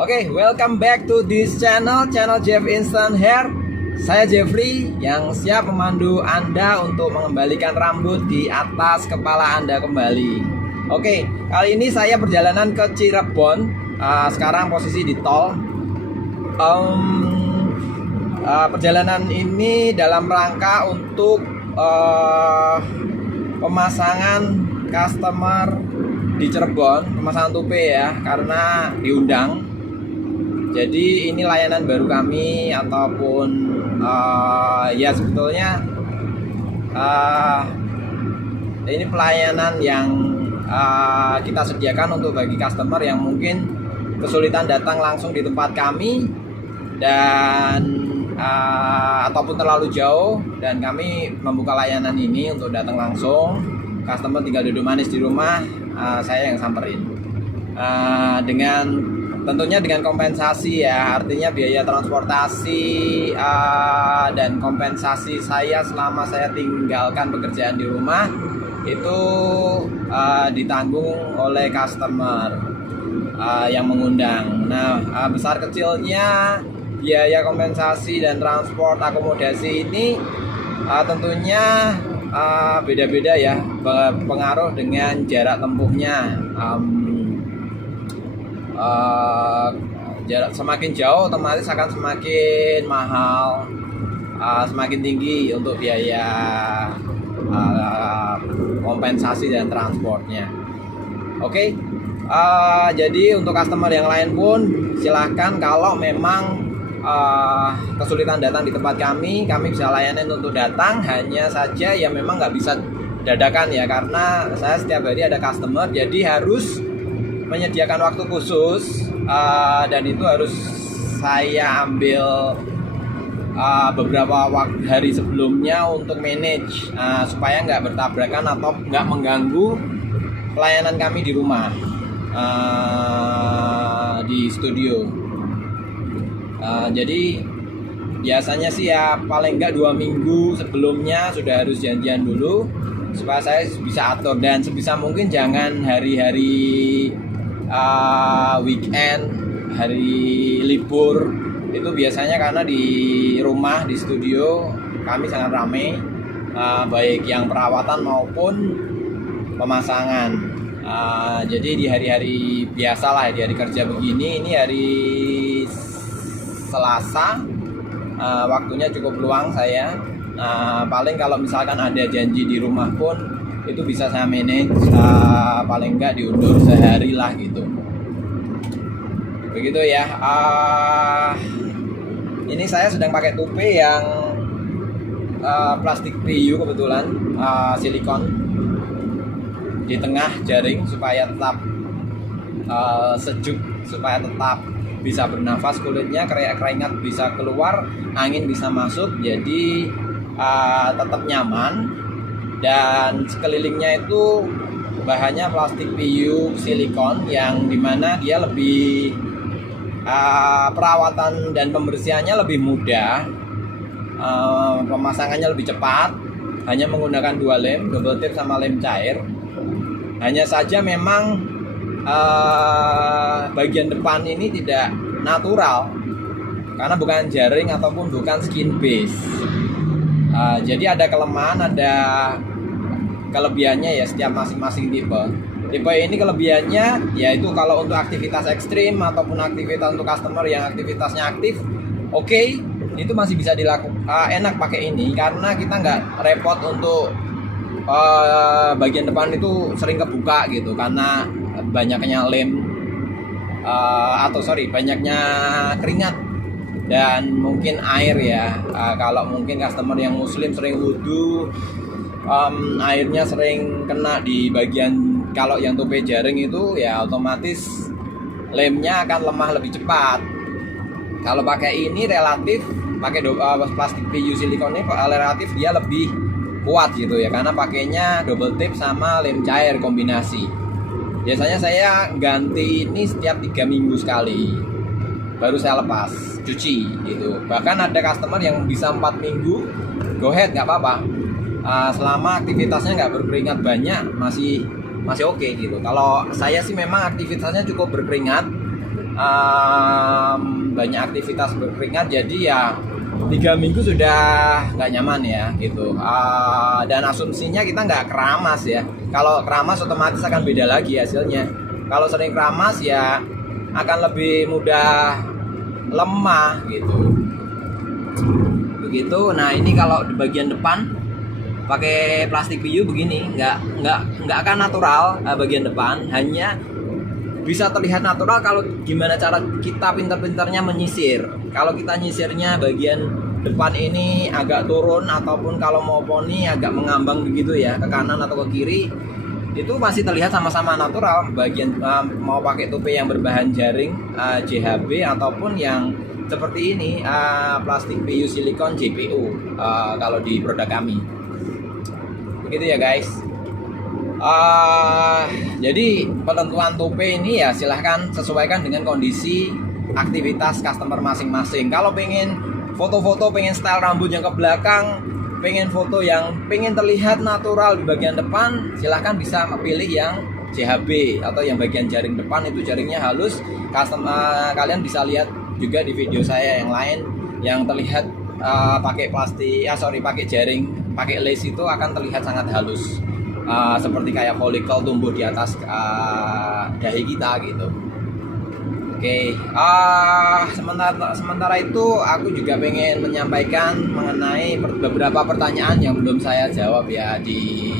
Oke, welcome back to this channel Jeff Instant Hair. Saya Jeffrey yang siap memandu Anda untuk mengembalikan rambut di atas kepala Anda kembali. Oke, kali ini saya perjalanan ke Cirebon. Sekarang posisi di tol. Perjalanan ini dalam rangka untuk pemasangan customer di Cirebon, pemasangan tupe ya, karena diundang. Jadi ini layanan baru kami ataupun ya sebetulnya ini pelayanan yang kita sediakan untuk bagi customer yang mungkin kesulitan datang langsung di tempat kami dan ataupun terlalu jauh, dan kami membuka layanan ini untuk datang langsung. Customer tinggal duduk manis di rumah, saya yang samperin tentunya dengan kompensasi ya, artinya biaya transportasi dan kompensasi saya selama saya tinggalkan pekerjaan di rumah itu ditanggung oleh customer yang mengundang. Nah, besar kecilnya biaya kompensasi dan transport akomodasi ini tentunya beda-beda ya, berpengaruh dengan jarak tempuhnya. Jarak semakin jauh otomatis akan semakin mahal, semakin tinggi untuk biaya kompensasi dan transportnya. Oke, jadi untuk customer yang lain pun silahkan, kalau memang kesulitan datang di tempat kami bisa layanin untuk datang. Hanya saja ya memang nggak bisa dadakan ya, karena saya setiap hari ada customer, jadi harus menyediakan waktu khusus dan itu harus saya ambil beberapa hari sebelumnya untuk manage supaya nggak bertabrakan atau nggak mengganggu pelayanan kami di rumah, di studio. Jadi biasanya sih ya paling nggak 2 minggu sebelumnya sudah harus janjian dulu supaya saya bisa atur, dan sebisa mungkin jangan hari-hari weekend, hari libur. Itu biasanya karena di rumah, di studio kami sangat ramai, baik yang perawatan maupun pemasangan. Jadi di hari-hari biasa lah, di hari kerja begini, ini hari Selasa, waktunya cukup luang saya. Paling kalau misalkan ada janji di rumah pun itu bisa saya manage, paling enggak diundur sehari lah gitu. Begitu ya. Ini saya sedang pakai tupe yang plastik PU kebetulan, silikon di tengah jaring supaya tetap sejuk, supaya tetap bisa bernafas kulitnya, keringat bisa keluar, angin bisa masuk, jadi tetap nyaman. Dan sekelilingnya itu bahannya plastik PU silikon yang dimana dia lebih perawatan dan pembersihannya lebih mudah, pemasangannya lebih cepat, hanya menggunakan 2 lem, double tip sama lem cair. Hanya saja memang bagian depan ini tidak natural karena bukan jaring ataupun bukan skin base. Jadi ada kelemahan, ada kelebihannya ya setiap masing-masing tipe. Tipe ini kelebihannya yaitu kalau untuk aktivitas ekstrim ataupun aktivitas untuk customer yang aktivitasnya aktif, oke, itu masih bisa dilakukan, enak pakai ini karena kita nggak repot untuk bagian depan itu sering kebuka gitu karena banyaknya lem banyaknya keringat dan mungkin air ya. Kalau mungkin customer yang muslim sering wudhu, airnya sering kena di bagian, kalau yang tupe jaring itu ya otomatis lemnya akan lemah lebih cepat. Kalau pakai ini relatif, pakai plastik PU silikon ini relatif dia lebih kuat gitu ya, karena pakainya double tip sama lem cair kombinasi. Biasanya saya ganti ini setiap 3 minggu sekali, baru saya lepas cuci gitu. Bahkan ada customer yang bisa 4 minggu, go ahead, nggak apa-apa. Selama aktivitasnya nggak berkeringat banyak, masih oke gitu. Kalau saya sih memang aktivitasnya cukup berkeringat, banyak aktivitas berkeringat, jadi ya 3 minggu sudah nggak nyaman ya gitu. Dan asumsinya kita nggak keramas ya. Kalau keramas otomatis akan beda lagi hasilnya. Kalau sering keramas ya akan lebih mudah lemah gitu. Begitu. Nah ini kalau di bagian depan pakai plastik PU begini, nggak akan natural bagian depan, hanya bisa terlihat natural kalau gimana cara kita pintar-pintarnya menyisir. Kalau kita nyisirnya bagian depan ini agak turun, ataupun kalau mau poni agak mengambang begitu ya, ke kanan atau ke kiri, itu masih terlihat sama-sama natural. Bagian mau pakai topi yang berbahan jaring JHB ataupun yang seperti ini plastik PU silikon JPU kalau di produk kami. Begitu ya guys. Jadi penentuan tope ini ya silahkan sesuaikan dengan kondisi aktivitas customer masing-masing. Kalau pengen foto-foto, pengen style rambut yang ke belakang, pengen foto yang pengen terlihat natural di bagian depan, silahkan bisa pilih yang JHB atau yang bagian jaring depan itu jaringnya halus. Kalian bisa lihat juga di video saya yang lain yang terlihat pakai pakai jaring, pakai lace itu akan terlihat sangat halus. Seperti kayak follicle tumbuh di atas dahi kita gitu. Oke, sementara itu aku juga pengen menyampaikan mengenai beberapa pertanyaan yang belum saya jawab ya di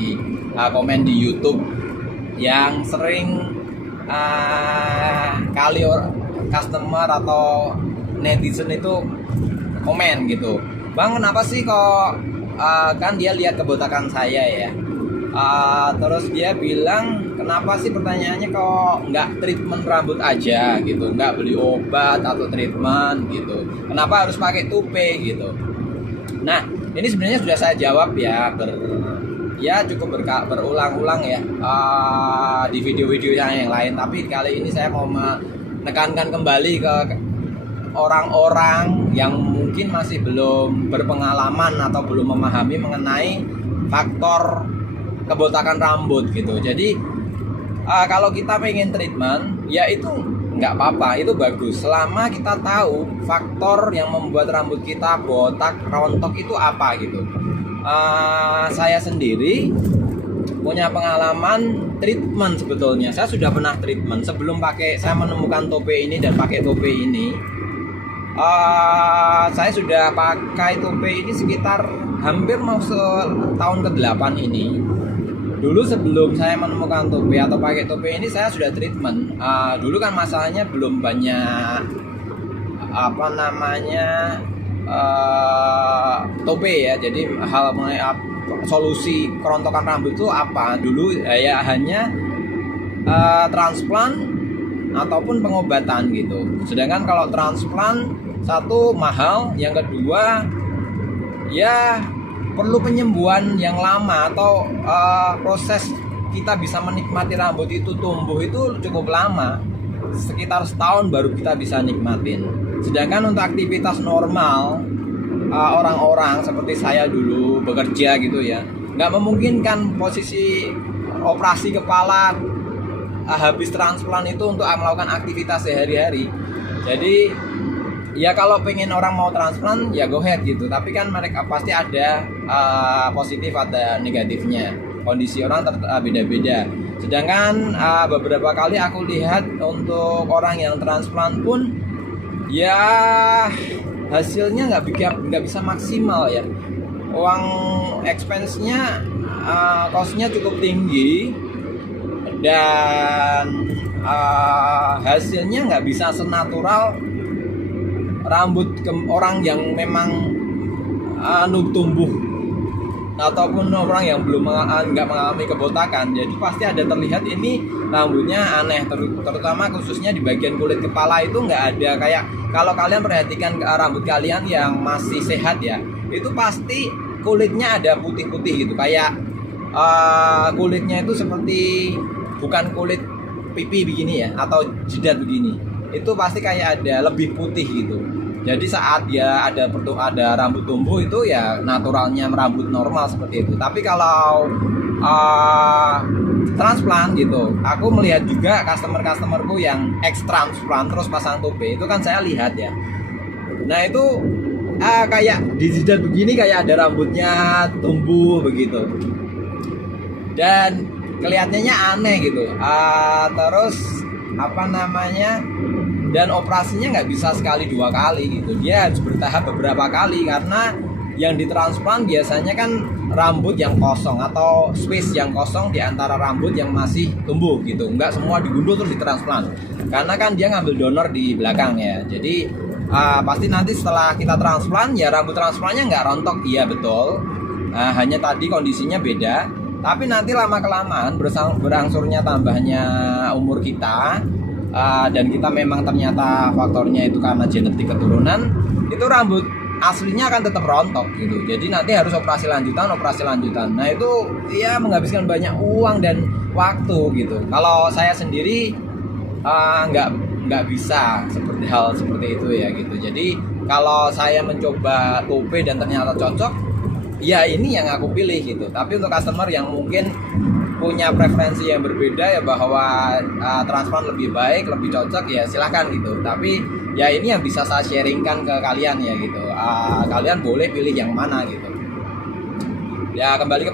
komen di YouTube yang sering kali customer atau netizen itu komen gitu. Bang, kenapa sih kok kan dia lihat kebotakan saya ya? Terus dia bilang, kenapa sih pertanyaannya kok nggak treatment rambut aja gitu, nggak beli obat atau treatment gitu, kenapa harus pakai tupe gitu. Nah ini sebenarnya sudah saya jawab ya, cukup berulang-ulang ya di video-video yang lain, tapi kali ini saya mau menekankan kembali ke orang-orang yang mungkin masih belum berpengalaman atau belum memahami mengenai faktor kebotakan rambut gitu. Jadi kalau kita pengen treatment ya itu nggak apa-apa, itu bagus selama kita tahu faktor yang membuat rambut kita botak, rontok itu apa gitu. Saya sendiri punya pengalaman treatment sebetulnya. Saya sudah pernah treatment sebelum saya menemukan tope ini dan pakai tope ini. Saya sudah pakai tope ini sekitar hampir mau tahun ke-8 ini. Dulu sebelum saya menemukan tope atau pakai tope ini saya sudah treatment. Dulu kan masalahnya belum banyak tope ya. Jadi hal mengenai solusi kerontokan rambut itu apa? Dulu ya hanya transplant ataupun pengobatan gitu. Sedangkan kalau transplant, satu mahal, yang kedua ya perlu penyembuhan yang lama atau proses kita bisa menikmati rambut itu tumbuh itu cukup lama, sekitar setahun baru kita bisa nikmatin. Sedangkan untuk aktivitas normal orang-orang seperti saya dulu bekerja gitu ya, nggak memungkinkan posisi operasi kepala habis transplant itu untuk melakukan aktivitas sehari-hari. Jadi ya kalau pengen orang mau transplant ya go ahead gitu, tapi kan mereka pasti ada positif, ada negatifnya. Kondisi orang beda-beda. Sedangkan beberapa kali aku lihat untuk orang yang transplant pun ya hasilnya nggak bisa maksimal ya. Uang expense-nya, cost-nya cukup tinggi dan hasilnya nggak bisa senatural rambut orang yang memang tumbuh ataupun orang yang belum nggak mengalami kebotakan. Jadi pasti ada terlihat ini rambutnya aneh, terutama khususnya di bagian kulit kepala itu nggak ada kayak, kalau kalian perhatikan rambut kalian yang masih sehat ya, itu pasti kulitnya ada putih-putih gitu, kayak kulitnya itu seperti bukan kulit pipi begini ya atau jidat begini, itu pasti kayak ada lebih putih gitu. Jadi saat dia ada rambut tumbuh itu ya naturalnya rambut normal seperti itu. Tapi kalau transplant gitu. Aku melihat juga customerku yang ex transplant terus pasang tope, itu kan saya lihat ya. Nah itu kayak di jidat begini, kayak ada rambutnya tumbuh begitu, dan kelihatannya aneh gitu. Terus apa namanya, dan operasinya nggak bisa sekali 2 kali gitu, dia harus bertahap beberapa kali, karena yang ditransplant biasanya kan rambut yang kosong atau space yang kosong di antara rambut yang masih tumbuh gitu, nggak semua digundul terus ditransplant, karena kan dia ngambil donor di belakang ya. Jadi pasti nanti setelah kita transplant ya rambut transplantnya nggak rontok, iya betul, hanya tadi kondisinya beda. Tapi nanti lama-kelamaan berangsurnya tambahnya umur kita, dan kita memang ternyata faktornya itu karena genetik keturunan, itu rambut aslinya akan tetap rontok gitu. Jadi nanti harus operasi lanjutan. Nah itu ya menghabiskan banyak uang dan waktu gitu. Kalau saya sendiri nggak bisa hal seperti itu ya gitu. Jadi kalau saya mencoba tope dan ternyata cocok, ya ini yang aku pilih gitu. Tapi untuk customer yang mungkin punya preferensi yang berbeda ya, bahwa transplant lebih baik, lebih cocok, ya silahkan gitu. Tapi ya ini yang bisa saya sharingkan ke kalian ya gitu. Kalian boleh pilih yang mana gitu. Ya kembali ke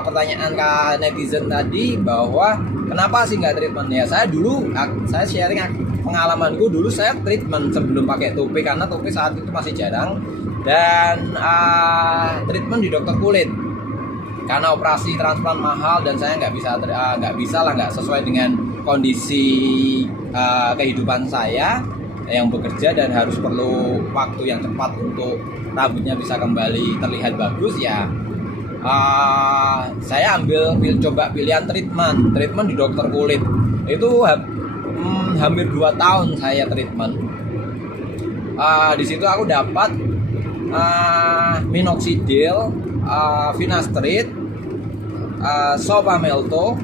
pertanyaan Kak netizen tadi, bahwa kenapa sih nggak treatment ya. Saya sharing pengalamanku. Dulu saya treatment sebelum pakai tope, karena tope saat itu masih jarang, dan treatment di dokter kulit karena operasi transplant mahal, dan saya nggak sesuai dengan kondisi kehidupan saya yang bekerja dan harus perlu waktu yang cepat untuk rambutnya bisa kembali terlihat bagus ya. Saya coba pilihan treatment di dokter kulit. Itu hampir 2 tahun saya treatment. Di situ aku dapat minoxidil, finasteride, saw palmetto,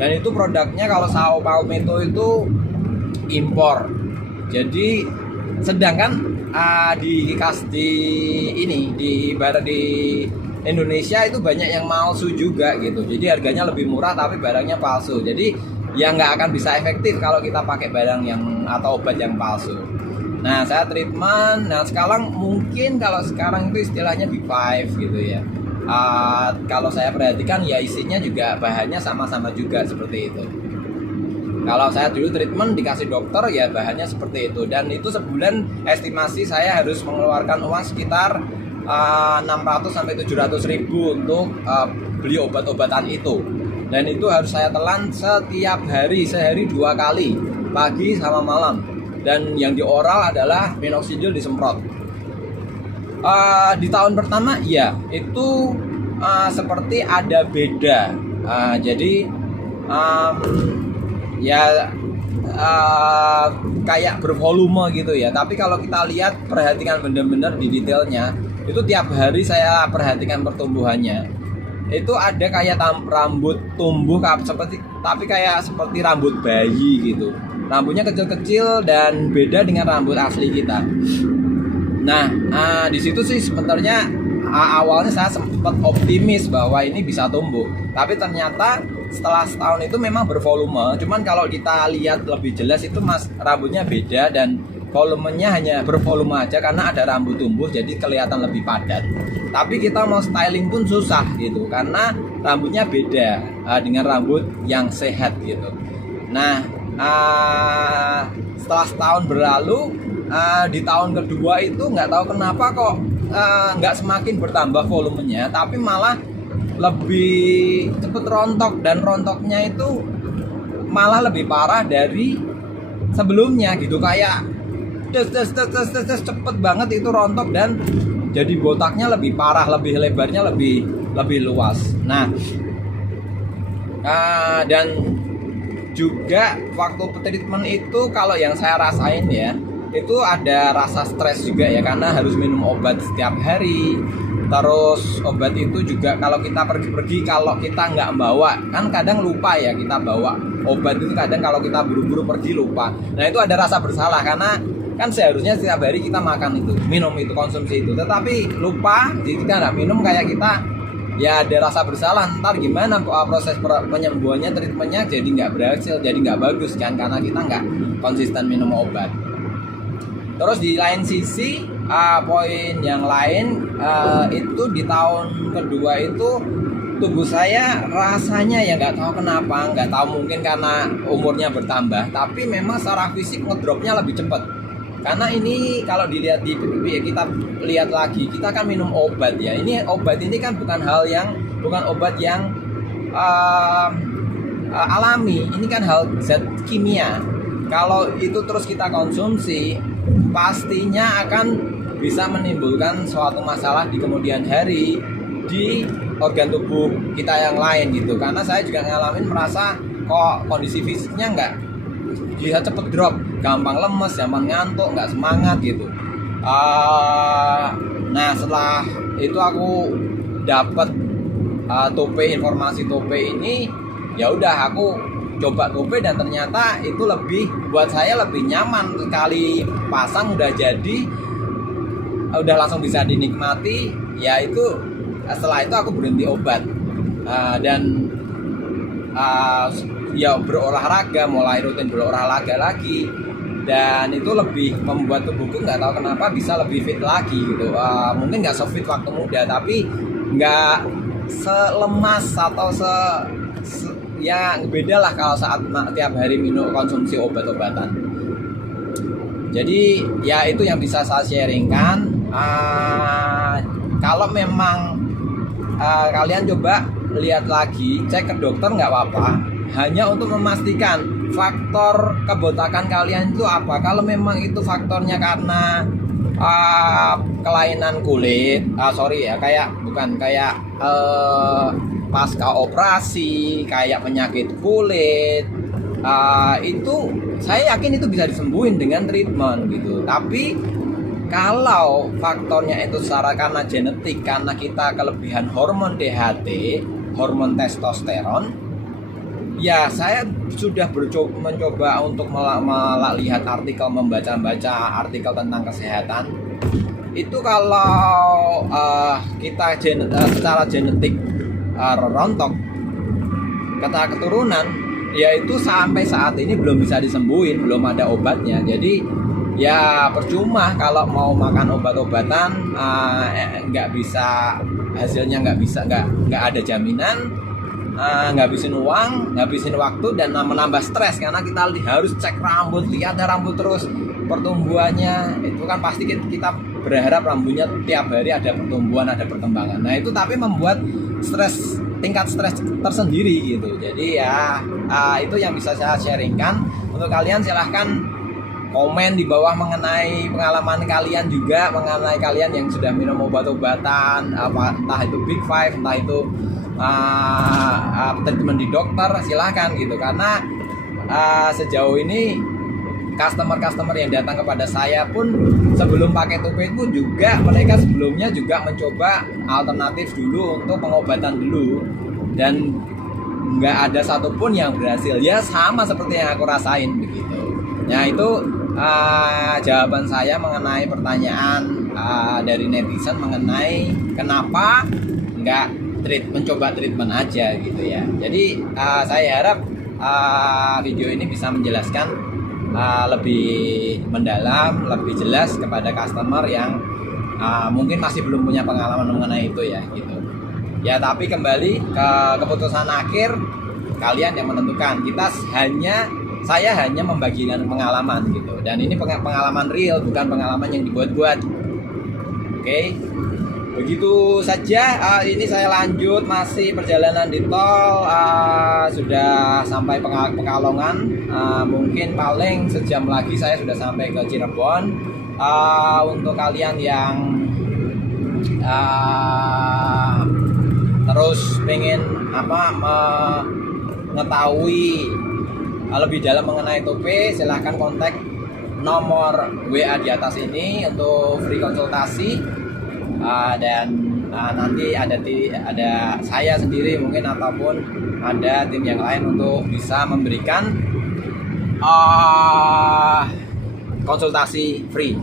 dan itu produknya, kalau saw palmetto itu impor. Jadi sedangkan di Indonesia itu banyak yang palsu juga gitu. Jadi harganya lebih murah tapi barangnya palsu. Jadi ya nggak akan bisa efektif kalau kita pakai barang atau obat yang palsu. Nah saya treatment. Nah sekarang itu istilahnya B5 gitu ya. Kalau saya perhatikan ya isinya juga bahannya sama-sama juga seperti itu. Kalau saya dulu treatment dikasih dokter ya bahannya seperti itu, dan itu sebulan estimasi saya harus mengeluarkan uang sekitar 600 sampai 700 ribu untuk beli obat-obatan itu, dan itu harus saya telan setiap hari, sehari 2 kali, pagi sama malam, dan yang di oral adalah minoxidil disemprot. Di tahun pertama ya itu seperti ada beda, jadi kayak bervolume gitu ya. Tapi kalau kita perhatikan benar-benar di detailnya, itu tiap hari saya perhatikan pertumbuhannya. Itu ada kayak rambut tumbuh tapi kayak seperti rambut bayi gitu. Rambutnya kecil-kecil dan beda dengan rambut asli kita. Nah, di situ sih sebenarnya awalnya saya sempat optimis bahwa ini bisa tumbuh. Tapi ternyata setelah setahun itu memang bervolume. Cuman kalau kita lihat lebih jelas itu rambutnya beda, dan volumenya hanya bervolume aja karena ada rambut tumbuh, jadi kelihatan lebih padat. Tapi kita mau styling pun susah gitu, karena rambutnya beda dengan rambut yang sehat gitu. Nah, setelah setahun berlalu, di tahun kedua itu nggak tahu kenapa kok nggak semakin bertambah volumenya, tapi malah lebih cepet rontok, dan rontoknya itu malah lebih parah dari sebelumnya gitu. Kayak cepet banget itu rontok, dan jadi botaknya lebih parah, lebih lebarnya lebih luas. Nah, dan juga waktu treatment itu kalau yang saya rasain ya, itu ada rasa stres juga ya, karena harus minum obat setiap hari. Terus obat itu juga kalau kita pergi-pergi, kalau kita nggak bawa, kan kadang lupa ya kita bawa obat itu, kadang kalau kita buru-buru pergi lupa. Nah itu ada rasa bersalah, karena kan seharusnya setiap hari kita makan itu, minum itu, konsumsi itu, tetapi lupa, jadi kita nggak minum, kayak kita ya ada rasa bersalah, ntar gimana proses penyembuhannya, treatmentnya jadi nggak berhasil, jadi nggak bagus kan, karena kita nggak konsisten minum obat. Terus di lain sisi, poin yang lain, itu di tahun kedua itu tubuh saya rasanya ya nggak tahu kenapa, nggak tahu, mungkin karena umurnya bertambah, tapi memang secara fisik ngedropnya lebih cepat. Karena ini kalau dilihat di kita lihat lagi, kita kan minum obat ya. Ini obat ini kan bukan obat yang alami. Ini kan hal zat kimia. Kalau itu terus kita konsumsi, pastinya akan bisa menimbulkan suatu masalah di kemudian hari di organ tubuh kita yang lain gitu. Karena saya juga ngalamin, merasa kok kondisi fisiknya nggak bisa cepet drop, gampang lemes, gampang ngantuk, nggak semangat gitu. Nah setelah itu aku dapat informasi Tope ini, ya udah aku coba Tope dan ternyata itu buat saya lebih nyaman. Sekali pasang udah jadi, udah langsung bisa dinikmati. Ya itu setelah itu aku berhenti obat dan ya berolahraga, mulai rutin berolahraga lagi, dan itu lebih membuat tubuhku nggak tahu kenapa bisa lebih fit lagi gitu. Mungkin nggak se-fit waktu muda, tapi nggak selemas atau ya beda lah kalau saat tiap hari minum konsumsi obat-obatan. Jadi ya itu yang bisa saya sharingkan. Kalau memang kalian coba lihat lagi, cek ke dokter nggak apa-apa, hanya untuk memastikan faktor kebotakan kalian itu apa. Kalau memang itu faktornya karena kelainan kulit, bukan kayak pasca operasi, kayak penyakit kulit, itu saya yakin itu bisa disembuhin dengan treatment gitu. Tapi kalau faktornya itu secara karena genetik, karena kita kelebihan hormon DHT, hormon testosteron, ya saya sudah mencoba untuk melihat artikel, membaca artikel tentang kesehatan. Itu kalau kita secara genetik rontok, kata keturunan, ya itu sampai saat ini belum bisa disembuhin, belum ada obatnya. Jadi ya percuma kalau mau makan obat-obatan, nggak bisa, hasilnya nggak ada jaminan, ngabisin uang, ngabisin waktu, dan menambah stres karena kita harus cek rambut, lihat rambut terus pertumbuhannya. Itu kan pasti kita berharap rambutnya tiap hari ada pertumbuhan, ada perkembangan. Nah itu tapi membuat tingkat stres tersendiri gitu. Jadi ya itu yang bisa saya sharingkan. Untuk kalian silahkan komen di bawah mengenai pengalaman kalian, juga mengenai kalian yang sudah minum obat-obatan, entah itu Big Five, entah itu treatment di dokter, silahkan gitu. Karena sejauh ini customer yang datang kepada saya pun sebelum pakai Tope pun juga mereka sebelumnya juga mencoba alternatif dulu untuk pengobatan dulu, dan nggak ada satupun yang berhasil. Ya sama seperti yang aku rasain begitu. Nah itu jawaban saya mengenai pertanyaan dari netizen mengenai kenapa nggak mencoba treatment aja gitu ya. Jadi saya harap video ini bisa menjelaskan lebih mendalam, lebih jelas kepada customer yang mungkin masih belum punya pengalaman mengenai itu ya gitu. Ya tapi kembali ke keputusan akhir, kalian yang menentukan. Saya hanya membagikan pengalaman gitu, dan ini pengalaman real, bukan pengalaman yang dibuat-buat. Oke, begitu saja. Ini saya lanjut, masih perjalanan di tol, sudah sampai Pekalongan. Mungkin paling sejam lagi saya sudah sampai ke Cirebon. Untuk kalian yang terus pengen mengetahui lebih dalam mengenai Tope, silahkan kontak nomor WA di atas ini untuk free konsultasi, dan nanti ada saya sendiri mungkin ataupun ada tim yang lain untuk bisa memberikan konsultasi free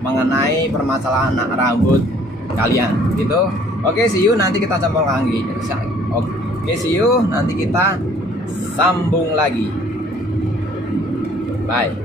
mengenai permasalahan rambut kalian gitu. Oke, see you, nanti kita sambung lagi. Oke, see you, nanti kita sambung lagi. Bye.